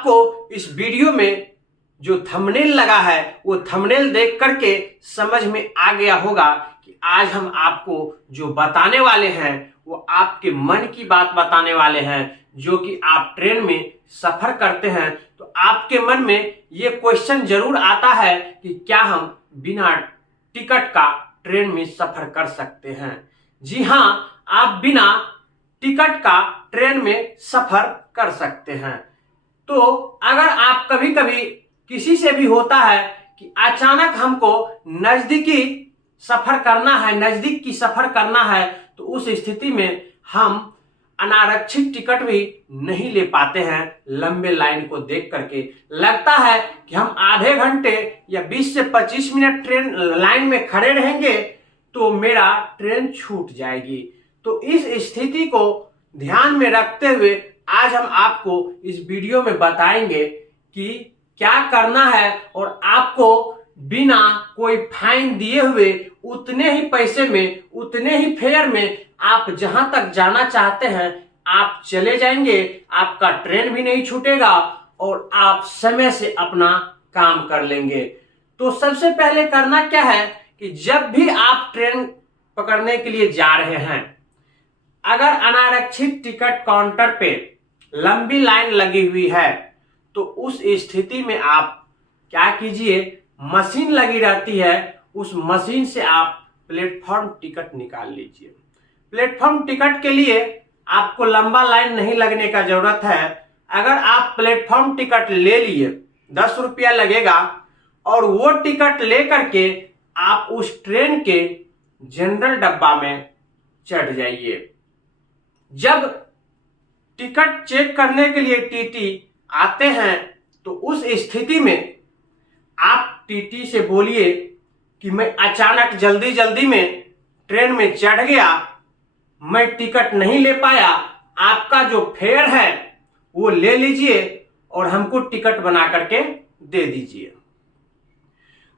आपको इस वीडियो में जो थंबनेल लगा है वो थंबनेल देख करके समझ में आ गया होगा कि आज हम आपको जो बताने वाले हैं वो आपके मन की बात बताने वाले हैं। जो कि आप ट्रेन में सफर करते हैं तो आपके मन में ये क्वेश्चन जरूर आता है कि क्या हम बिना टिकट का ट्रेन में सफर कर सकते हैं। जी हाँ, आप बिना टिकट का ट्रेन में सफर कर सकते हैं। तो अगर आप कभी कभी किसी से भी होता है कि अचानक हमको नजदीकी सफर करना है, नजदीक की सफर करना है, तो उस स्थिति में हम अनारक्षित टिकट भी नहीं ले पाते हैं। लंबे लाइन को देख करके लगता है कि हम आधे घंटे या 20 से 25 मिनट ट्रेन लाइन में खड़े रहेंगे तो मेरा ट्रेन छूट जाएगी। तो इस स्थिति को ध्यान में रखते हुए आज हम आपको इस वीडियो में बताएंगे कि क्या करना है और आपको बिना कोई फाइन दिए हुए उतने ही पैसे में, उतने ही फेयर में आप जहां तक जाना चाहते हैं आप चले जाएंगे। आपका ट्रेन भी नहीं छूटेगा और आप समय से अपना काम कर लेंगे। तो सबसे पहले करना क्या है कि जब भी आप ट्रेन पकड़ने के लिए जा रहे हैं, अगर अनारक्षित टिकट काउंटर पे लंबी लाइन लगी हुई है तो उस स्थिति में आप क्या कीजिए, मशीन लगी रहती है, उस मशीन से आप प्लेटफॉर्म टिकट निकाल लीजिए। प्लेटफॉर्म टिकट के लिए आपको लंबा लाइन नहीं लगने का जरूरत है। अगर आप प्लेटफॉर्म टिकट ले लिए 10 रुपया लगेगा और वो टिकट ले करके आप उस ट्रेन के जनरल डब्बा में चढ़ जाइए। जब टिकट चेक करने के लिए टीटी आते हैं तो उस स्थिति में आप टीटी से बोलिए कि मैं अचानक जल्दी जल्दी में ट्रेन में चढ़ गया, मैं टिकट नहीं ले पाया, आपका जो फेयर है वो ले लीजिए और हमको टिकट बना करके दे दीजिए।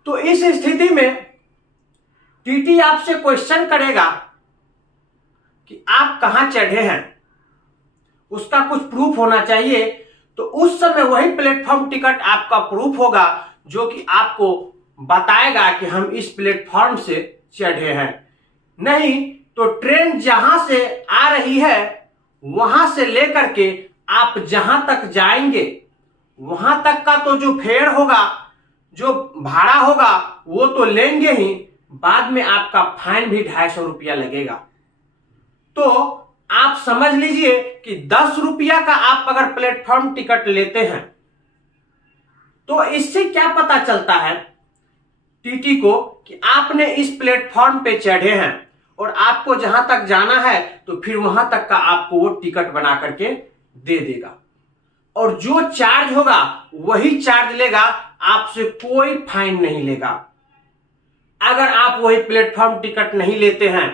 तो इस स्थिति में टीटी आपसे क्वेश्चन करेगा कि आप कहां चढ़े हैं, उसका कुछ प्रूफ होना चाहिए। तो उस समय वही प्लेटफॉर्म टिकट आपका प्रूफ होगा जो कि आपको बताएगा कि हम इस प्लेटफॉर्म से चढ़े हैं। नहीं तो ट्रेन जहां से आ रही है वहां से लेकर के आप जहां तक जाएंगे वहां तक का तो जो फेयर होगा, जो भाड़ा होगा वो तो लेंगे ही, बाद में आपका फाइन भी 250 रुपया लगेगा। तो आप समझ लीजिए कि 10 रुपया का आप अगर प्लेटफॉर्म टिकट लेते हैं तो इससे क्या पता चलता है टीटी को कि आपने इस प्लेटफॉर्म पे चढ़े हैं और आपको जहां तक जाना है तो फिर वहां तक का आपको वो टिकट बना करके दे देगा और जो चार्ज होगा वही चार्ज लेगा, आपसे कोई फाइन नहीं लेगा। अगर आप वही प्लेटफॉर्म टिकट नहीं लेते हैं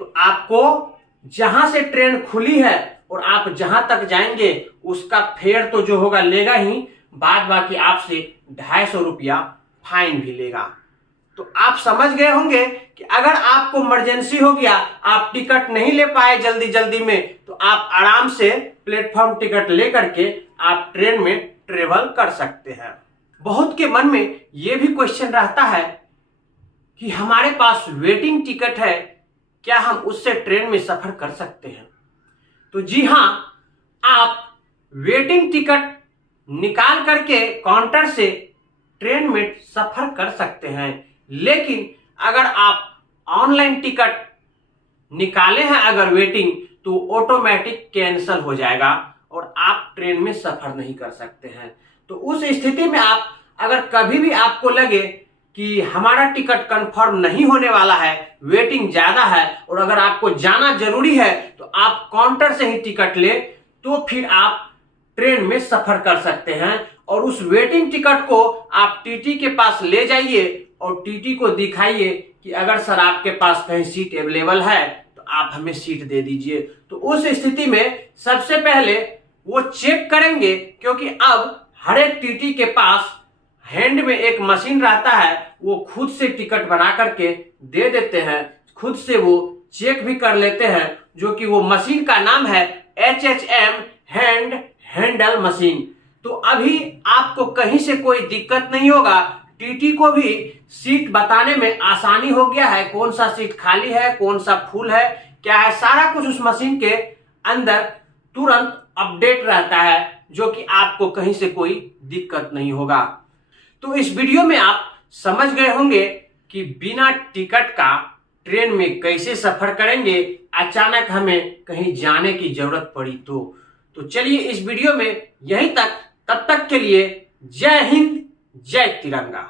तो आपको जहां से ट्रेन खुली है और आप जहां तक जाएंगे उसका फेयर तो जो होगा लेगा ही, बाद बाकी आपसे 250 रुपया फाइन भी लेगा। तो आप समझ गए होंगे कि अगर आपको इमरजेंसी हो गया, आप टिकट नहीं ले पाए जल्दी जल्दी में, तो आप आराम से प्लेटफॉर्म टिकट लेकर के आप ट्रेन में ट्रेवल कर सकते हैं। बहुत के मन में यह भी क्वेश्चन रहता है कि हमारे पास वेटिंग टिकट है, क्या हम उससे ट्रेन में सफर कर सकते हैं? तो जी हां, आप वेटिंग टिकट निकाल करके काउंटर से ट्रेन में सफर कर सकते हैं। लेकिन अगर आप ऑनलाइन टिकट निकाले हैं अगर वेटिंग, तो ऑटोमेटिक कैंसिल हो जाएगा और आप ट्रेन में सफर नहीं कर सकते हैं। तो उस स्थिति में आप अगर कभी भी आपको लगे कि हमारा टिकट कंफर्म नहीं होने वाला है, वेटिंग ज्यादा है और अगर आपको जाना जरूरी है तो आप काउंटर से ही टिकट ले, तो फिर आप ट्रेन में सफर कर सकते हैं। और उस वेटिंग टिकट को आप टीटी के पास ले जाइए और टीटी को दिखाइए कि अगर सर आपके पास कहीं सीट अवेलेबल है तो आप हमें सीट दे दीजिए। तो उस स्थिति में सबसे पहले वो चेक करेंगे, क्योंकि अब हर एक टीटी के पास हैंड में एक मशीन रहता है, वो खुद से टिकट बना करके दे देते हैं, खुद से वो चेक भी कर लेते हैं, जो कि वो मशीन का नाम है HHM हैंड हैंडल मशीन। तो अभी आपको कहीं से कोई दिक्कत नहीं होगा। टीटी को भी सीट बताने में आसानी हो गया है, कौन सा सीट खाली है, कौन सा फुल है, क्या है, सारा कुछ उस मशीन के अंदर तुरंत अपडेट रहता है, जो कि आपको कहीं से कोई दिक्कत नहीं होगा। तो इस वीडियो में आप समझ गए होंगे कि बिना टिकट का ट्रेन में कैसे सफर करेंगे, अचानक हमें कहीं जाने की जरूरत पड़ी तो चलिए इस वीडियो में यहीं तक। तब तक के लिए जय हिंद, जय तिरंगा।